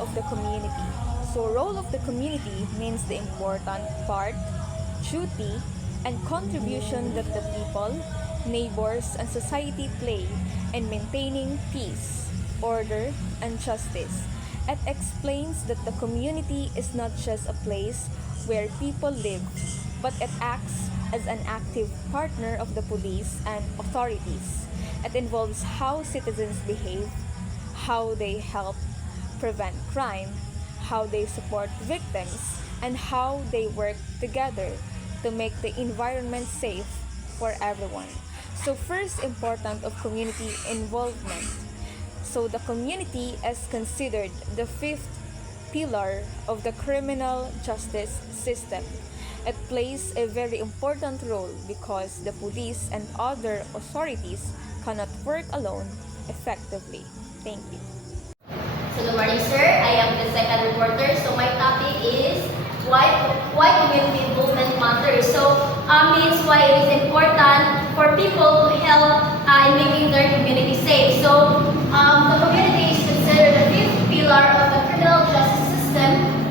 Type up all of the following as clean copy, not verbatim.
of the community. So role of the community means the important part, duty, and contribution that the people, neighbors, and society play in maintaining peace, order, and justice. It explains that the community is not just a place where people live, but it acts as an active partner of the police and authorities. It involves how citizens behave, how they help prevent crime, how they support victims, and how they work together to make the environment safe for everyone. So first important of community involvement. So the community is considered the fifth pillar of the criminal justice system. It plays a very important role because the police and other authorities cannot work alone effectively. Thank you. So good morning, sir. I am the second reporter. So my topic is why community involvement matters. So means why it is important for people to help in making their community safe. So the community is considered the fifth pillar of the criminal justice system.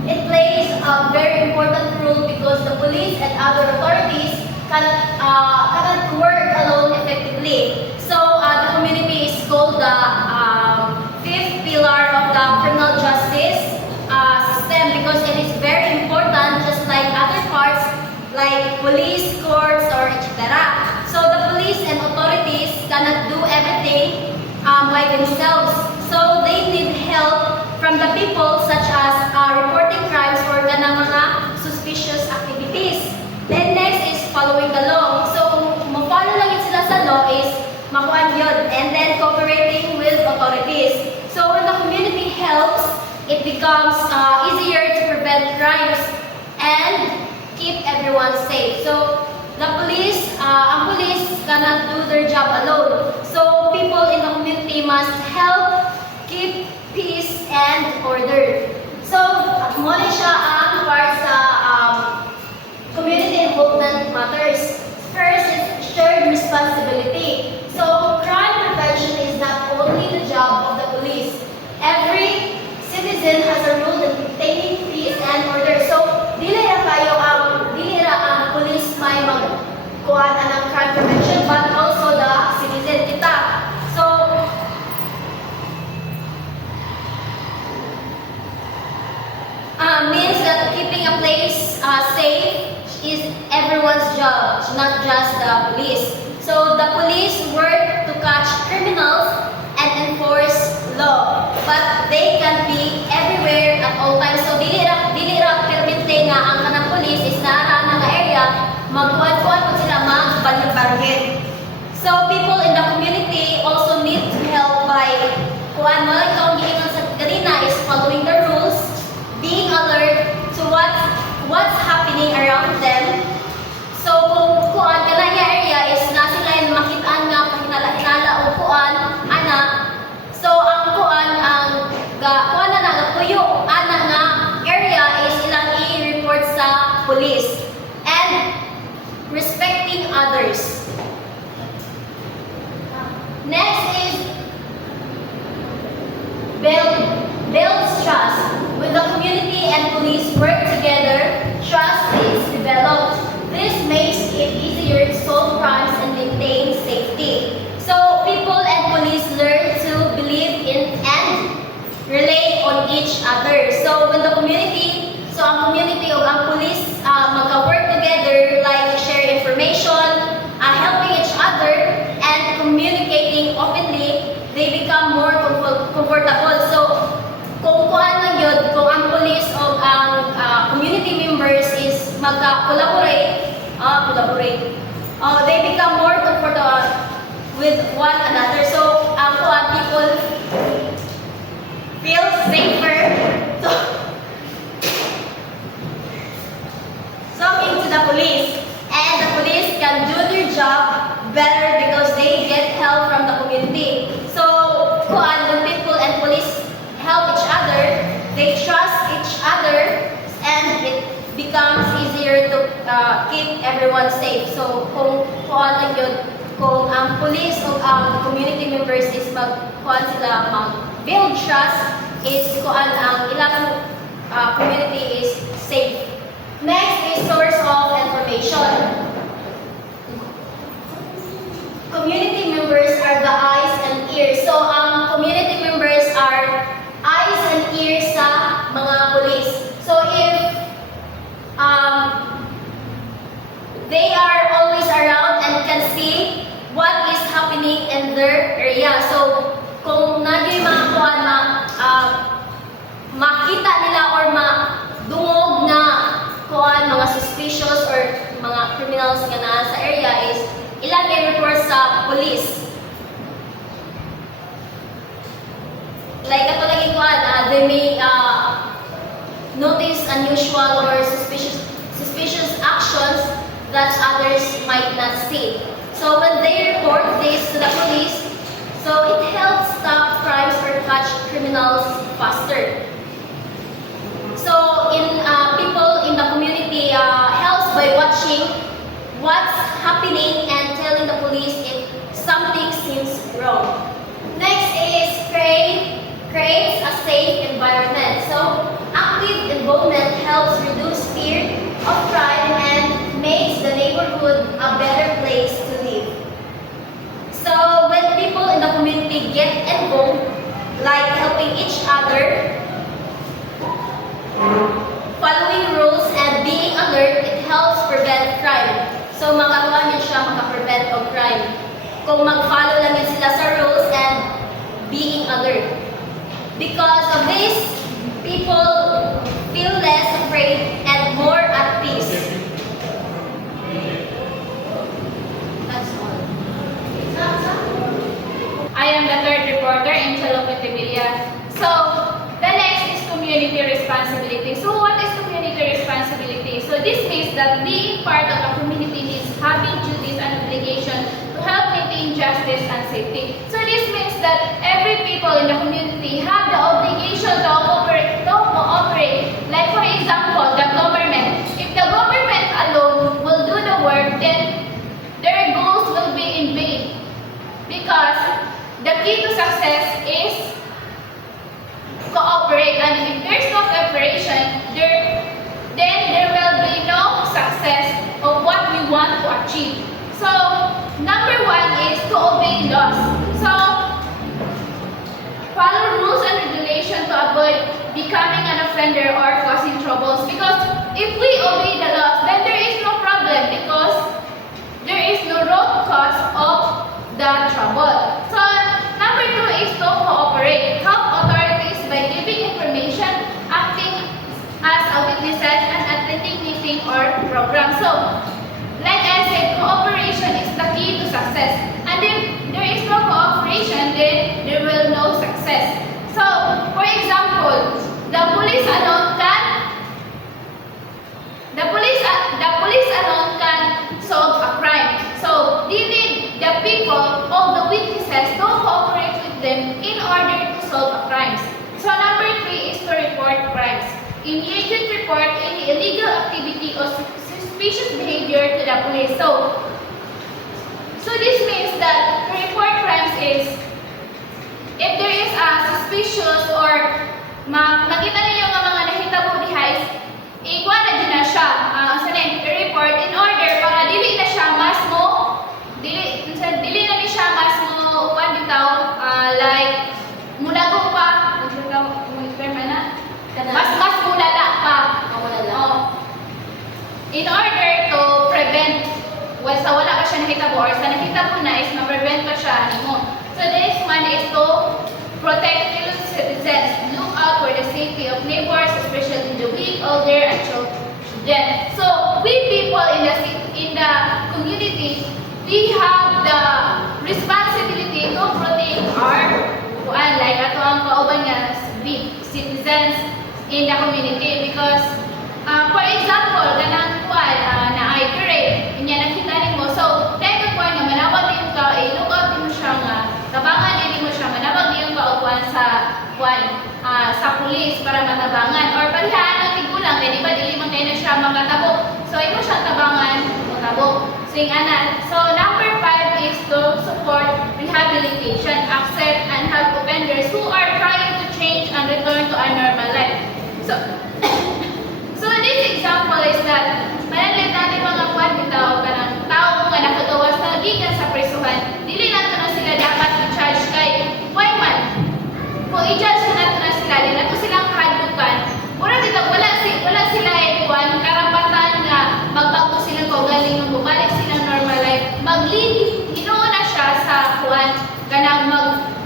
It plays a very important role because the police and other authorities cannot work alone effectively. So the community is called the fifth pillar of the criminal justice system because it is very important, just like other parts like police, courts, or etc. So the police and authorities cannot do everything by themselves. So they need help from the people, such as reporting crimes or ganang mga suspicious activities. Then next is following the law. So kung ma-follow lang yun sila sa law is makuan yun. And then cooperating with authorities. So when the community helps, it becomes easier to prevent crimes and keep everyone safe. So the police, ang police cannot do their job alone. So people in the community must help keep peace and order. So muna siya ang part sa community involvement matters. First is shared responsibility. So crime prevention is not only the job of the police. Every citizen has a role in maintaining peace and order. So dili ra ang police may magkuhan ng crime prevention, but also the citizen kita. So means that keeping a place safe is everyone's job, not just the police. So the police work to catch criminals and enforce law, but they can be everywhere at all times. So dili ra permite nga ang kanang police is nara nga area magkuan-kuan po sila magbalhin-balhin. So people in the community also need to help by kuan mo lang itong giingon sa kanina is following the rules, being alert to what's happening around them. So kung kuan kana nga area is na sila makitaan nga pahinala-hinala o kuan ana. So ang kuan ang kuan na nagapuyo ana nga area is ilang i-report sa police and respecting others. Next is builds trust. When the community and police work together, trust is developed. This makes it easier to solve crimes and maintain safety. So people and police learn to believe in and rely on each other. So when the community, ang community o ang police magka-work together, like share information, helping each other, and communicating openly, they become more comfortable. So kung kuan lang yun, kung ang police o ang community members is magka-collaborate, they become more comfortable with one another. So ang kuan people feel safer talking to the police, and the police can do their job better because they get help from the community. So kuan when people and police help each other, they trust each other, and it becomes easier to keep everyone safe. So kung kuan lang yun, kung ang police o ang community members is kuan sila mag-build trust, is kuan ang ilang community is safe. Next is source of information. Community members are the eyes and ears. So, ang community members are eyes and ears sa mga police. So, if they are always around and can see what is happening in their area. So, kung nagyo'y mga kuwan makita nila or madungog na kuwan, mga suspicious or mga criminals nga naa sa area is ilang i-report sa police. Like katulad kuwan, they may notice unusual or suspicious actions that others might not see. So when they report this to the police, so it helps stop crimes or catch criminals faster. So in people in the community helps by watching what's happening and telling the police if something seems wrong. Next is creates a safe environment. So active involvement helps reduce fear of crime and makes the neighborhood a better place to live. So when people in the community get involved, like helping each other, following rules and being alert, it helps prevent crime. So makatuwa niya siya makaprevent of crime. Kung mag-follow lang yun sila sa rules and being alert. Because of this, people feel less afraid and more at peace. That's all. I am the third reporter in Chalope Villa. So, the next is community responsibility. So, what is community responsibility? So, this means that being part of a community means having duties and obligation to help maintain justice and safety. So, this means that every people in the community have the obligation to cooperate. Like, for example, the government. If the government alone will do the work, then their goals will be in vain. Because the key to success is cooperate, and if there's no cooperation, then there will be no success of what we want to achieve. So, number one is to obey laws. So, follow rules and regulations to avoid becoming an offender or causing troubles. Because if we obey the laws, then there is no problem because there is no root cause of the trouble. So, number two is to cooperate. Help authorities by giving information, acting as a witnesses, and attending meeting or program. So, like I said, cooperation is the key to success. And if there is no cooperation, then there will no success. So, for example, the police alone can solve a crime. So, they need the people, all the witnesses, to cooperate with them in order to solve crimes. So, number three is to report crimes. Immediate report any illegal activity or suspicious behavior to the police. So this means that to report crimes is if there is a suspicious or makita ninyo nga mga nahitabo diha is ikuha na dyan na siya i-report in order para dili na siya mas mo dili na ni siya mas mo bitaw like mulago pa mas mulala pa in order to prevent sa wala pa siya nakitabo or sa nakitabo na is ma-prevent pa siya nimo. So this one is to protect fellow citizens, look out for the safety of neighbors, especially the weak, older, and children. So we people in the community, we have the responsibility to protect our like ato ang kauban nga citizens in the community because for example, ganang kuan na ay parade, inya nakita nimo. So, dahil kuan nga manawag din ka, look out mo siya nga, tabangan din mo siya, manawag din ka kuan sa kuan sa pulis para matabangan or palihaan ang tigulang, kaya di ba dili man kayo na siya makatabo. So, imo siya tabangan, matabo. So, so number 5 is to support rehabilitation, accept and help offenders who are trying to change and return to our normal life. So, so this example is that managlit natin mga kwan bitaw kanang tao nga nakagawas na gikan sa prisuhan, dili nato na sila dapat i-charge kay why man. Kung i-judge na nato na sila, di nato silang hadlukan. Mura bitaw wala sila kwan karapatan nga magbago sila kaugaling ng bumalik silang normal life. Mag-lead hinuon na siya sa kwan kanang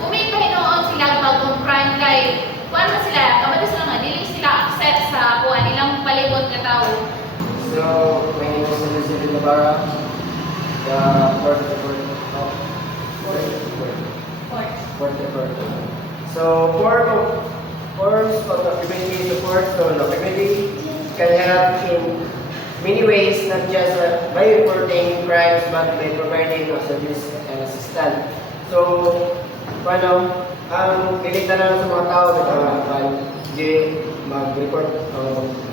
hinoon sila bagong crime kay kwan na sila kabalo sila nga dili sila accept sa kwan ilang palibot nga tao. So, my name is Elizabeth Navarra, the fourth reporter. So, forms of community support. So, community can help in many ways, not just by reporting crimes, but by providing service and assistance. So, paano, ang pilita na sa mga tao, di mag-report,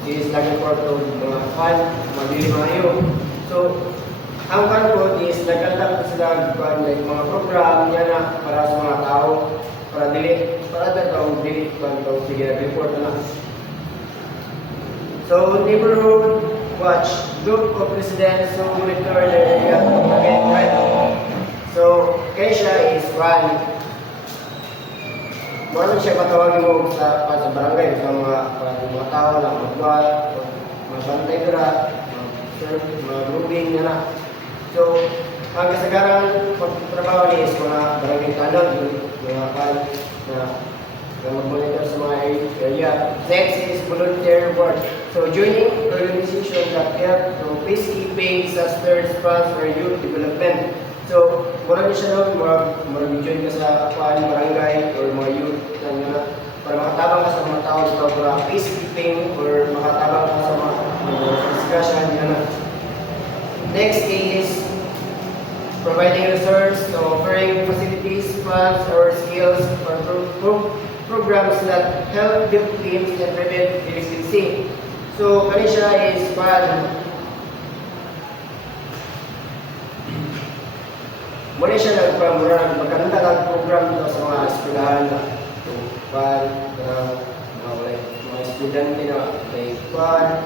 di sila report o mga fan, mabili mga iyo. So, ang fan ko is nagkandak sila like, mga program yan na para sa mga tao, para daw dili, sige, report na lang. So, neighborhood watch, group of residents who monitor the area against crime. So, Keisha is one. Muna siya patawagin mo sa barangay, sa mga tao lang, magbuhat, magbantay dira, mag-grouping na na. So, ang kasagaran pagtrabaho niya is mga barangay tanong, mga kan na mag-monitor sa mga area. Next is volunteer work. So, joining organization that help to peacekeeping, disaster response, or youth development. So, mura niya siya nun, mag-join ka sa barangay or mga youth para makatabang ka sa mga tao dito para peacekeeping or makatabang ka sa mga discussion. Next is providing resources, so offering facilities, funds, or skills or programs that help victims and prevent delinquency. So, Kanisha is muna siya magkanta ng program dito sa mga eskwelahan na mga estudyante na may mga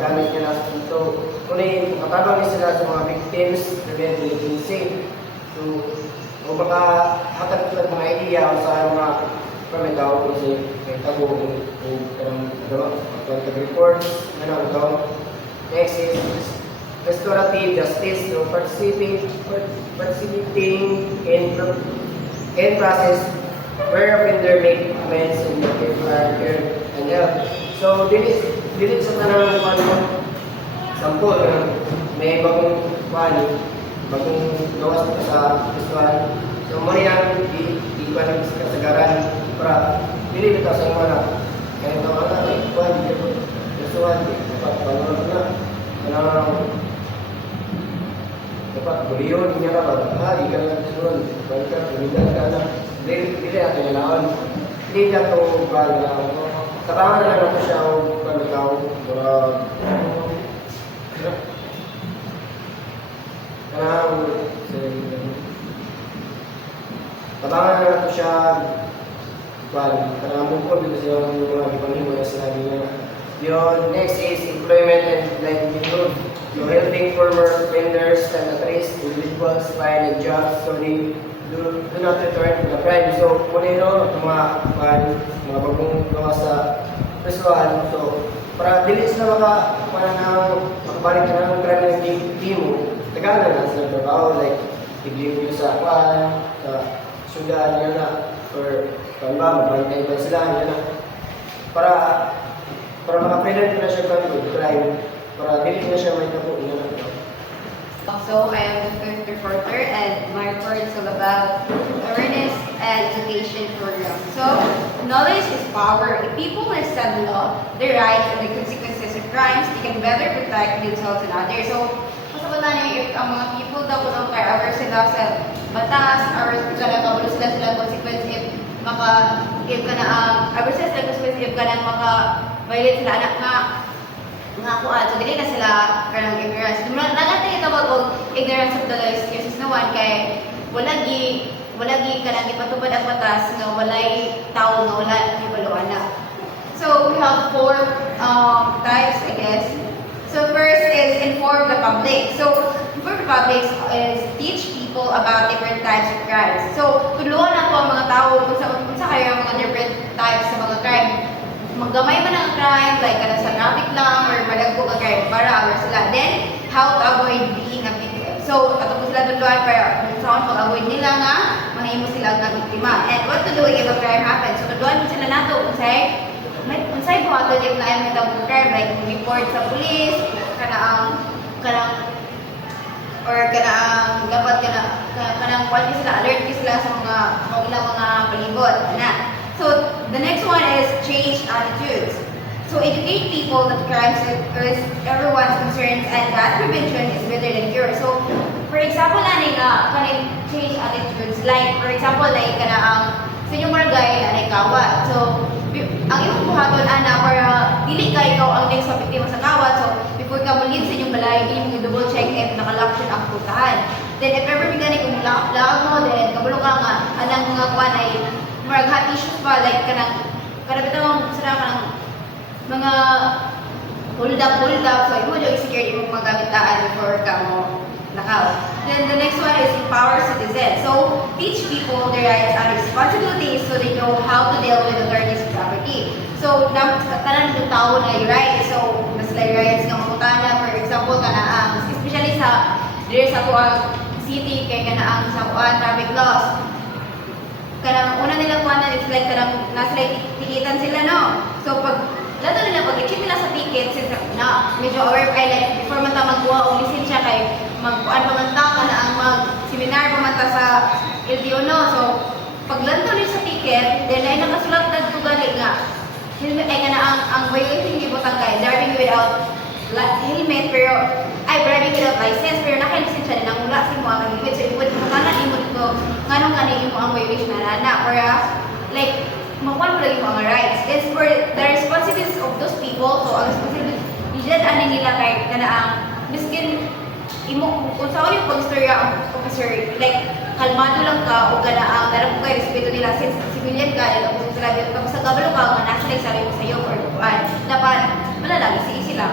gamit nila dito. Muna yung katabang sila sa mga victims, prevent delinquency. So, kung makahatag sila mga idea kung saan mga pamitaw kasi may tabo kung reports na ito. Next is restorative justice, so participating in process where offender make amends and motive care and help. So, dili sa tanang sampol may bagong gawas sa visual. So, muna yan, di ba kasagaran para dili ito sa mga kaya ito mga visual, dapat panunod na dapat buliyon niya na ba? Di ka lang sunod. Balik ka, buligan ka na. Dili natin nalaon. Hindi na ito bala. Tabangan na lang ako siya o pagkakaw. Tabangan na lang ako siya karena mukul dito siya yung mga ipanimo na sinabi niya. Yun, next is employment and livelihood. You're helping former offenders and at risk individuals find a job so they do not return to the crime. So, muna yun, mga bagong gawa sa prisuhan. So, para dili sila makabalik na ng crime ng team mo, tagalan na sila trabaho, like, i-blame sa syudad, yun na, or magbantay ba sila, yun na. Para maka-prevent na siya kami with crime, para dili na siya may tapo, yun na. So, I am the third reporter, and my report is all about awareness and education program. So, knowledge is power. If people understand the law, their rights, and the consequences of crimes, they can better protect themselves and others. So, masabutan niyo, if ang mga people daw kung kaya aware sila sa batas, aware sila kabalo sila sila consequence if ka na aware sila sila consequence if ka na maka-violate sila anak nga kuan. So, dili na sila kanang ignorance. Nagatay ito wag og ignorance of the law is no one kay wala wala gi kanang ipatubad ang batas nga walay tawo nga wala hibaluan na. So we have four types, I guess. So first is inform the public. So inform the public is teach people about different types of crimes. So tulungan na po ang mga tao kung sa kayo ang mga different types sa mga crime. Maggamay man ang crime, like kada sa traffic lang or madagko ka crime para aware sila. Then how to avoid being a victim. So ato po sila tuluan para kung saan pag-avoid nila nga mahimo sila nga biktima. And what to do if a crime happens. So tuluan mo sila nato kung say buhaton if na ay may crime, like report sa police, dapat kanang kuwan sila, alert sila sa mga ilang mga palibot na. So the next one is change attitudes. So educate people that crimes is everyone's concerns and that prevention is better than cure. So for example kaning change attitudes, like for example like sa inyong barangay anay kawat. So ang imong buhaton ana para dili ka ikaw ang next sa biktima sa kawat. So before ka mulin sa inyong balay, imong double check if naka-lock siya ang putahan. Then if ever bigani kung laag mo, then kabalo ka nga anang mga kwan ay marag hot issues pa like kanang bitang sira kanang mga hold up. So imo jo i-secure imong mga gamitaan before ka mo nakaw. Then the next one is empower citizens. So teach people their rights and responsibilities so they know how to deal with authorities' property. So tanan ng tao na yung rights. So mas like rights nga mangutana, for example especially sa dire sa tuang city kay kanaang sa traffic laws. Kanang una nila kuanan is like kanang nasa like tikitan sila no. So pag lato nila pag i-check nila sa ticket since na medyo aware kay like before man ta magkuha og lisensya kay magkuan pa man ta kana ang mag-seminar pa man ta sa LTO no. So pag lantaw nila sa ticket, then ay nakasulat dagto gali nga helmet ay kana ang violating gibutang kay driving without helmet pero driving without license pero naka-lisensya din ang wala si mo ang helmet. So ipod mo kana imo dito nganong kani imo ang violation na para like makuha mo lagi mga rights. It's for the responsibilities of those people. So ang responsibility ani nila kay kanaang miskin imo kung sa yung pag-istorya ang officer like kalmado lang ka o kanaang darap ko kay respeto nila since civilian ka and kung sila dito kapag sa kabalo ka nga nasa like sarili mo sa iyo or kuan dapat malalagi sila.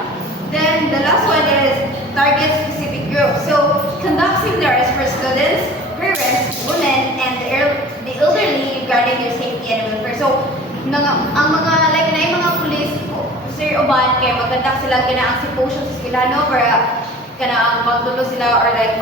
Then the last one is target specific groups. So conduct seminars for students, parents, women, and the elderly regarding their safety and welfare. So ang mga like na yung mga police officer uban kay magkandak sila kinaang symposium sa eskwelano para kanaang magtulo sila or like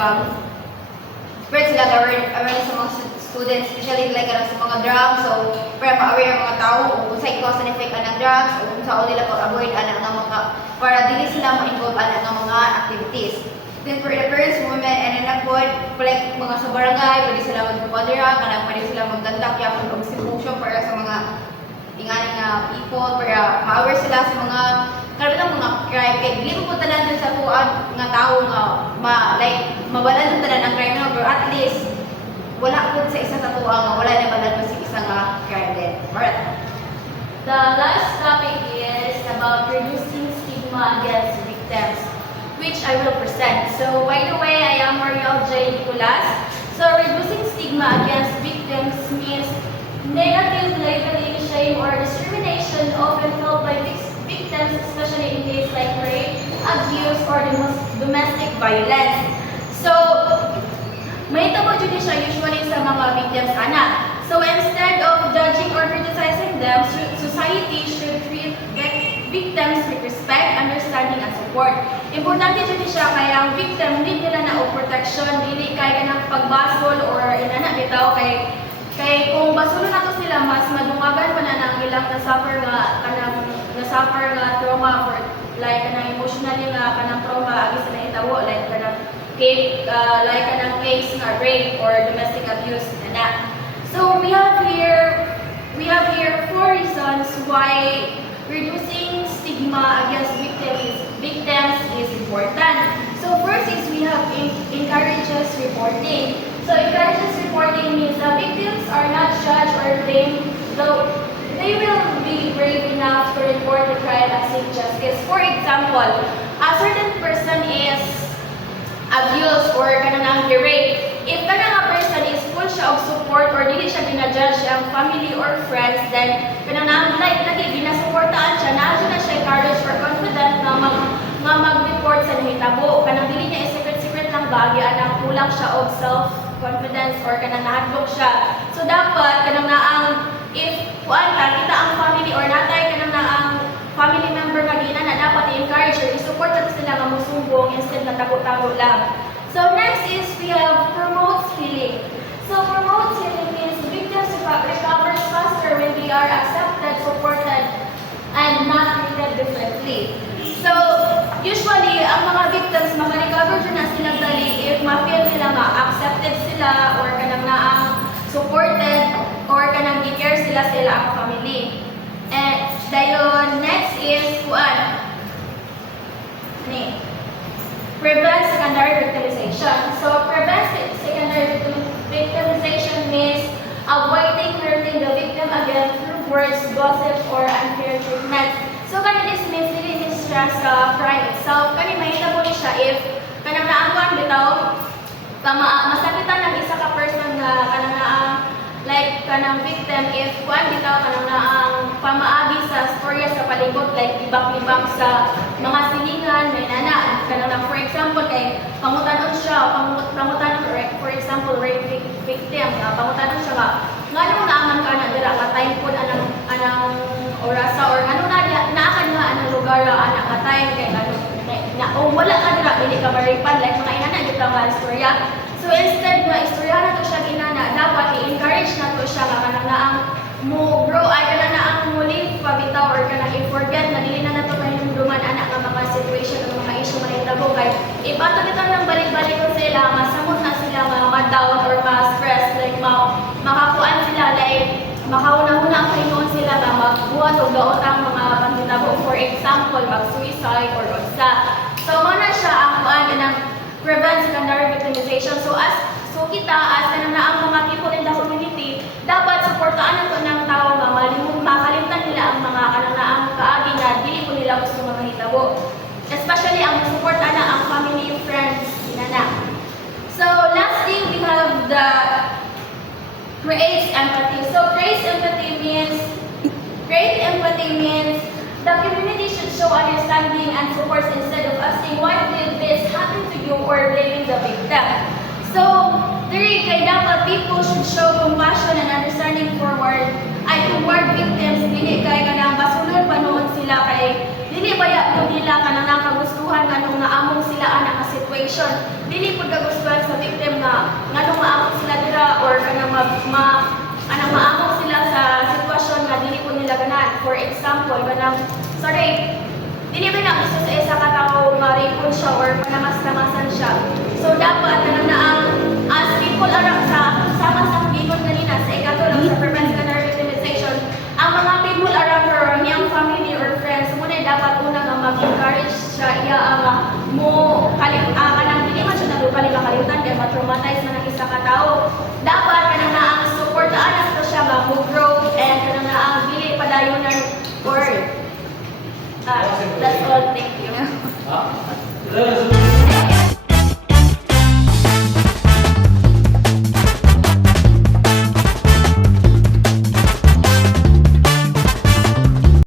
spread sila awareness sa mga students, especially like sa mga drugs. So para ma-aware ang mga tao kung sa cause and effect ng drugs o kung saan nila pag-avoid ang mga para dili sila ma-involve ang mga activities. Then for the parents, women, and anak po, like mga sa barangay, pwede sila mag-padera, kanang pwede sila mag-conduct yapon og symposium para sa mga tingaling people, para ma-aware sila sa mga karabitang mga crime. Kaya dili ko tanan dun sa tuan nga tao nga mabalan dun tanan ang crime na, pero at least wala po sa isa sa tuwa nga wala na balan sa isa nga crime din. Alright. The last topic is about reducing stigma against victims, which I will present. So, by the way, I am Mariel J. Nicolas. So, reducing stigma against victims means negative labeling, shame, or discrimination often felt by victims, especially in cases like rape, abuse, or domestic violence. So, may tabo dyan siya usually sa mga victims anak. So, instead of judging or criticizing them, society should treat victims with respect, understanding, and support. Importante dyan siya kaya ang victim hindi nila na o protection, dili kaya ng pagbasol or inana bitaw kay kung basolo na to sila mas madungagan pa na ng ilang na-suffer nga trauma for like kanang emotionally nga kanang trauma agi sa nahitabo like kanang case nga rape or domestic abuse na. So we have here 4 reasons why reducing stigma against victims is important. So first is we have encourages reporting. So encourages reporting means that victims are not judged or blamed, though they will be brave enough to report the crime and seek justice. For example, a certain person is abused or kanang rape. If kanang person is full siya og support or dili siya ginajudge ang family or friends, then kanang like lagi ginasuportaan siya, na siya courage or confident nga mag-report sa nahitabo. Kanang dili niya secret lang ba anang kulang siya og self-confidence or kanang nahadlok siya. So dapat kanang naang if kuan ka kita ang family or natay kanang naang family member nga na dapat i-encourage or i-support natin sila nga musumbong instead na tago-tago lang. So next is we have promotes healing. So promotes healing means victims recovers faster when they are accepted, supported, and not treated differently. So usually ang mga victims maka-recover din na sila dali if ma-feel nila ma-accepted sila or kanang naang supported or kanang i-care sila ang family. And dayon next is kuan ni prevent secondary victimization. So prevent secondary victimization means avoiding hurting the victim again through words, gossip, or unfair treatment. So kanang this means dili siya sa crime itself. Kani mahitabo ni siya if kanang naangkuan bitaw masakitan ng isa ka person nga kanang naang like kanang victim if kuan bitaw kanang naang pamaagi sa storya sa palibot like libak-libak sa mga silingan may nana kanang na for example kay pangutanon siya pangutanon for example rape victim pangutanon siya nga nganong naaman ka na dira ka time pod anang orasa or ano na naakan nga anang lugar anak ka time kay na o wala ka dira dili ka maripan like mga inana gyud nga storya. So instead nga istorya na to siya ginana, dapat i-encourage na to siya nga kanang naang mo grow ay kanang naang muli pabitaw or kanang i-forget na dili na nato pahinumduman anak nga mga situation o mga issue mahitabo kay ipatalitan ng balik-balik ko sila, masamot na sila ma-down or ma-stress like makakuan sila like makauna-una ang kainoon sila nga magbuhat o gaotang mga panghitabo for example mag-suicide or unsa. So mo na siya ang kuan kanang prevent secondary victimization. So kita as kanang naang mga people in the community, dapat suportaan nato ng tao nga makalimtan nila ang mga kanang naang kaagi nga dili ko nila gusto mahitabo. Especially ang suporta na ang family friends inana. So lastly we have the creates empathy. So create empathy means the community should show understanding and support instead of asking why did this happen to you or blaming the victim. So, diri kay dapat people should show compassion and understanding toward victims dili kay kanang basulod panood sila kay dili baya pud nila kanang nakagustuhan nganong naamong sila ana ka situation. Dili pud kagustuhan sa victim nga nganong maamong sila dira or kanang maamong sila sa sitwasyon nga dili pud nila ganan. For example, kanang dili ba na gusto sa isa ka tawo ma-rape siya or panamas-tamasan siya. So dapat kanang naang as people around sa sama sa gigon kanina sa ikatulong sa prevent secondary victimization, ang mga people around her or niyang family or friends muna dapat una nga mag-encourage siya iya ang kanang dili man siya nagupali makalimutan kay ma-traumatize man ang isa ka tawo. Dapat kanang naang suportaan nato siya nga mo-grow and kanang naang dili padayonan or that's all. Thank you.